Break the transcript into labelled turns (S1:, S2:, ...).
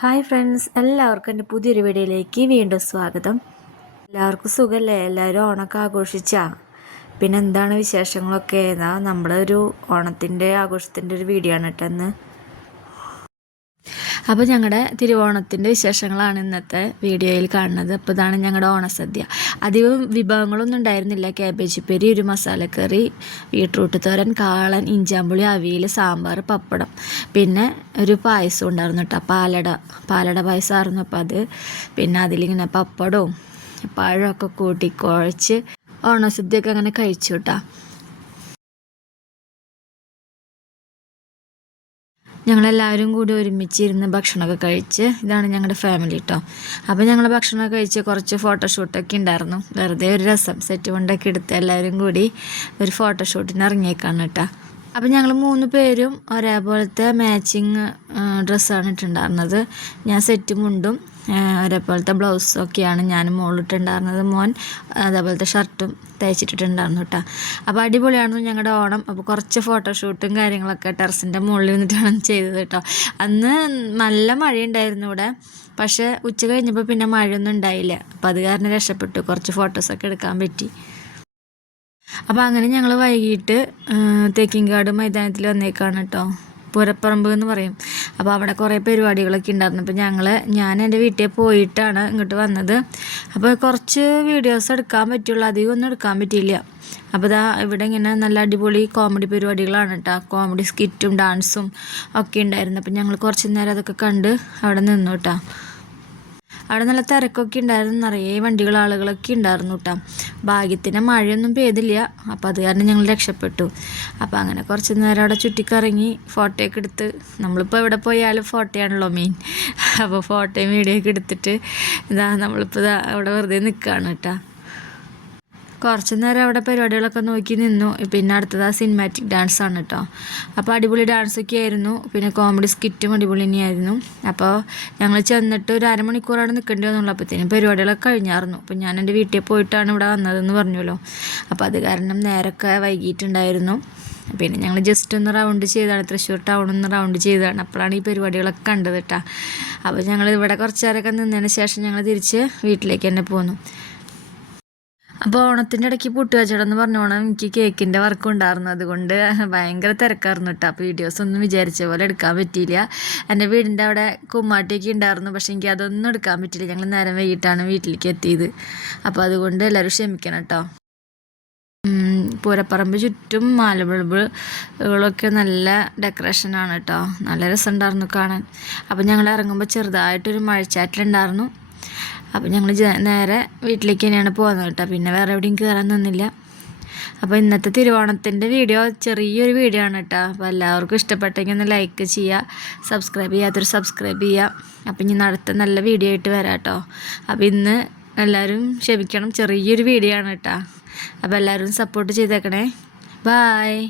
S1: Hi friends എല്ലാവർക്കും എന്റെ പുതിയൊരു വീഡിയോയിലേക്ക് വീണ്ടും സ്വാഗതം. എല്ലാവർക്കും സുഖമല്ലേ എല്ലാവരും ഓണമൊക്കെ ആഘോഷിച്ചാ? പിന്നെ എന്താണ് വിശേഷങ്ങളൊക്കെ? ഏതാ നമ്മളൊരു ഓണത്തിന്റെ ആഘോഷത്തിന്റെ ഒരു വീഡിയോ ആണ് കേട്ടോ ഇന്ന്. അപ്പോൾ ഞങ്ങളുടെ തിരുവോണത്തിന്റെ വിശേഷങ്ങളാണ് ഇന്നത്തെ വീഡിയോയിൽ കാണുന്നത്. അപ്പോൾ ഇതാണ് ഞങ്ങളുടെ ഓണസദ്യ. അധികം വിഭവങ്ങളൊന്നും ഉണ്ടായിരുന്നില്ല. ക്യാബേജ് പെരി ഒരു മസാലക്കറി ബീട്രൂട്ട് തോരൻ കാളൻ ഇഞ്ചാമ്പുളി അവിയൽ സാമ്പാർ പപ്പടം. പിന്നെ ഒരു പായസം ഉണ്ടായിരുന്നു കേട്ടോ. പാലട. പാലട പായസമായിരുന്നു അപ്പോൾ അത് പിന്നെ അതിലിങ്ങനെ പപ്പടവും പഴമൊക്കെ കൂട്ടി കുഴച്ച് ഓണസദ്യയൊക്കെ അങ്ങനെ കഴിച്ചു കേട്ടോ. ഞങ്ങളെല്ലാവരും കൂടി ഒരുമിച്ചിരുന്ന് ഭക്ഷണമൊക്കെ കഴിച്ച് ഇതാണ് ഞങ്ങളുടെ ഫാമിലി കേട്ടോ അപ്പോൾ ഞങ്ങൾ ഭക്ഷണമൊക്കെ കഴിച്ച് കുറച്ച് ഫോട്ടോഷൂട്ടൊക്കെ ഉണ്ടായിരുന്നു. വെറുതെ ഒരു രസം സെറ്റ് കൊണ്ടൊക്കെ എടുത്ത് എല്ലാവരും കൂടി ഒരു ഫോട്ടോഷൂട്ടിന് ഇറങ്ങിയേക്കാണ് കേട്ടോ. അപ്പോൾ ഞങ്ങൾ മൂന്ന് പേരും ഒരേപോലത്തെ മാച്ചിങ് ഡ്രസ്സാണ് ഇട്ടുണ്ടായിരുന്നത് ഞാൻ സെറ്റ് മുണ്ടും ഒരേപോലത്തെ ബ്ലൗസും ഒക്കെയാണ് ഞാൻ മുകളിലിട്ടുണ്ടായിരുന്നത് മോൻ അതേപോലത്തെ ഷർട്ടും തയ്ച്ചിട്ടിട്ടുണ്ടായിരുന്നു കേട്ടോ അപ്പോൾ അടിപൊളിയായിരുന്നു ഞങ്ങളുടെ ഓണം. അപ്പോൾ കുറച്ച് ഫോട്ടോഷൂട്ടും കാര്യങ്ങളൊക്കെ ടെറസിന്റെ മുകളിൽ നിന്നിട്ടാണ് ചെയ്തത് കേട്ടോ അന്ന് നല്ല മഴയുണ്ടായിരുന്നു ഇവിടെ. പക്ഷേ ഉച്ച കഴിഞ്ഞപ്പോൾ പിന്നെ മഴയൊന്നും ഉണ്ടായില്ല. അപ്പോൾ അത് കാരണം രക്ഷപ്പെട്ടു. കുറച്ച് ഫോട്ടോസൊക്കെ എടുക്കാൻ പറ്റി. അപ്പോൾ അങ്ങനെ ഞങ്ങൾ വൈകിട്ട് തേക്കിൻകാട് മൈതാനത്തിൽ വന്നേക്കാണ് കേട്ടോ പുരപ്പറമ്പ് എന്ന് പറയും. അപ്പോൾ അവിടെ കുറേ പരിപാടികളൊക്കെ ഉണ്ടായിരുന്നു അപ്പോൾ ഞങ്ങൾ ഞാൻ എന്റെ വീട്ടിൽ പോയിട്ടാണ് ഇങ്ങോട്ട് വന്നത്. അപ്പോൾ കുറച്ച് വീഡിയോസ് എടുക്കാൻ പറ്റുള്ളൂ. അധികം ഒന്നും എടുക്കാൻ പറ്റിയില്ല. അപ്പോൾ ഇതാ ഇവിടെ ഇങ്ങനെ നല്ല അടിപൊളി കോമഡി പരിപാടികളാണ് കേട്ടോ കോമഡി സ്കിറ്റും ഡാൻസും ഒക്കെ ഉണ്ടായിരുന്നു അപ്പോൾ ഞങ്ങൾ കുറച്ച് നേരം അതൊക്കെ കണ്ട് അവിടെ നിന്നു കേട്ടോ അവിടെ നല്ല തിരക്കൊക്കെ ഉണ്ടായിരുന്നു. നിറയെ വണ്ടികൾ ആളുകളൊക്കെ ഉണ്ടായിരുന്നു കേട്ടോ ഭാഗ്യത്തിന് മഴയൊന്നും പെയ്തില്ല. അപ്പോൾ അത് കാരണം ഞങ്ങൾ രക്ഷപ്പെട്ടു. അപ്പോൾ അങ്ങനെ കുറച്ച് നേരം അവിടെ ചുറ്റിക്കറങ്ങി ഫോട്ടോയൊക്കെ എടുത്ത് നമ്മളിപ്പോൾ എവിടെ പോയാലും ഫോട്ടോയാണല്ലോ മെയിൻ അപ്പോൾ ഫോട്ടോയും വീഡിയോ ഒക്കെ എടുത്തിട്ട് ഇതാ നമ്മളിപ്പോൾ ഇതാ അവിടെ വെറുതെ നിൽക്കുകയാണ് കേട്ടോ കുറച്ച് നേരം അവിടെ പരിപാടികളൊക്കെ നോക്കി നിന്നു. പിന്നെ അടുത്തത് ആ സിനിമാറ്റിക് ഡാൻസ് ആണ് കേട്ടോ അപ്പോൾ അടിപൊളി ഡാൻസൊക്കെ ആയിരുന്നു. പിന്നെ കോമഡി സ്കിറ്റും അടിപൊളി തന്നെയായിരുന്നു. അപ്പോൾ ഞങ്ങൾ ചെന്നിട്ട് ഒരു അരമണിക്കൂറാണ് നിൽക്കേണ്ടി വന്നുള്ളൂ. അപ്പോഴത്തേനും പരിപാടികളൊക്കെ കഴിഞ്ഞായിരുന്നു അപ്പോൾ ഞാൻ എന്റെ വീട്ടിൽ പോയിട്ടാണ് ഇവിടെ വന്നതെന്ന് പറഞ്ഞല്ലോ അപ്പോൾ അത് കാരണം നേരൊക്കെ വൈകിട്ടുണ്ടായിരുന്നു. പിന്നെ ഞങ്ങൾ ജസ്റ്റ് ഒന്ന് റൗണ്ട് ചെയ്താണ്. തൃശ്ശൂർ ടൗണിൽ നിന്ന് റൗണ്ട് ചെയ്താണ്. അപ്പോഴാണ് ഈ പരിപാടികളൊക്കെ കണ്ടത് കേട്ടോ അപ്പോൾ ഞങ്ങൾ ഇവിടെ കുറച്ച് നേരമൊക്കെ നിന്നതിന് ശേഷം ഞങ്ങൾ തിരിച്ച് വീട്ടിലേക്ക് തന്നെ പോന്നു. അപ്പോൾ ഓണത്തിന്റെ ഇടയ്ക്ക് പുട്ടുകച്ചവടം എന്ന് പറഞ്ഞോണം എനിക്ക് കേക്കിന്റെ വർക്ക് ഉണ്ടായിരുന്നു. അതുകൊണ്ട് ഭയങ്കര തിരക്കായിരുന്നു കേട്ടോ അപ്പോൾ വീഡിയോസ് ഒന്നും വിചാരിച്ച പോലെ എടുക്കാൻ പറ്റിയില്ല. എന്റെ വീടിന്റെ അവിടെ കുമ്മാട്ടിയൊക്കെ ഉണ്ടായിരുന്നു. പക്ഷേ എനിക്ക് അതൊന്നും എടുക്കാൻ പറ്റിയില്ല. ഞങ്ങൾ നേരം വൈകിട്ടാണ് വീട്ടിലേക്ക് എത്തിയത്. അപ്പോൾ അതുകൊണ്ട് എല്ലാവരും ക്ഷമിക്കണം കേട്ടോ പൂരപ്പറമ്പ് ചുറ്റും മാലബൾബുകളൊക്കെ നല്ല ഡെക്കറേഷനാണ് കേട്ടോ നല്ല രസമുണ്ടായിരുന്നു കാണാൻ. അപ്പോൾ ഞങ്ങൾ ഇറങ്ങുമ്പോൾ ചെറുതായിട്ടൊരു മഴച്ചാറ്റിലുണ്ടായിരുന്നു. അപ്പോൾ ഞങ്ങൾ നേരെ വീട്ടിലേക്ക് തന്നെയാണ് പോകുന്നത് കേട്ടോ. പിന്നെ വേറെ എവിടെയും കയറാൻ നിന്നില്ല. അപ്പോൾ ഇന്നത്തെ തിരുവോണത്തിന്റെ വീഡിയോ ചെറിയൊരു വീഡിയോ ആണ് കേട്ടോ. അപ്പോൾ എല്ലാവർക്കും ഇഷ്ടപ്പെട്ടെങ്കിൽ ഒന്ന് ലൈക്ക് ചെയ്യുക സബ്സ്ക്രൈബ് ചെയ്യാത്തൊരു സബ്സ്ക്രൈബ് ചെയ്യുക അപ്പം ഇനി നടത്ത നല്ല വീഡിയോ ആയിട്ട് വരാം കേട്ടോ. അപ്പോൾ ഇന്ന് എല്ലാവരും ക്ഷമിക്കണം ചെറിയൊരു വീഡിയോ ആണ് കേട്ടോ. അപ്പോൾ എല്ലാവരും സപ്പോർട്ട് ചെയ്തേക്കണേ. ബായ്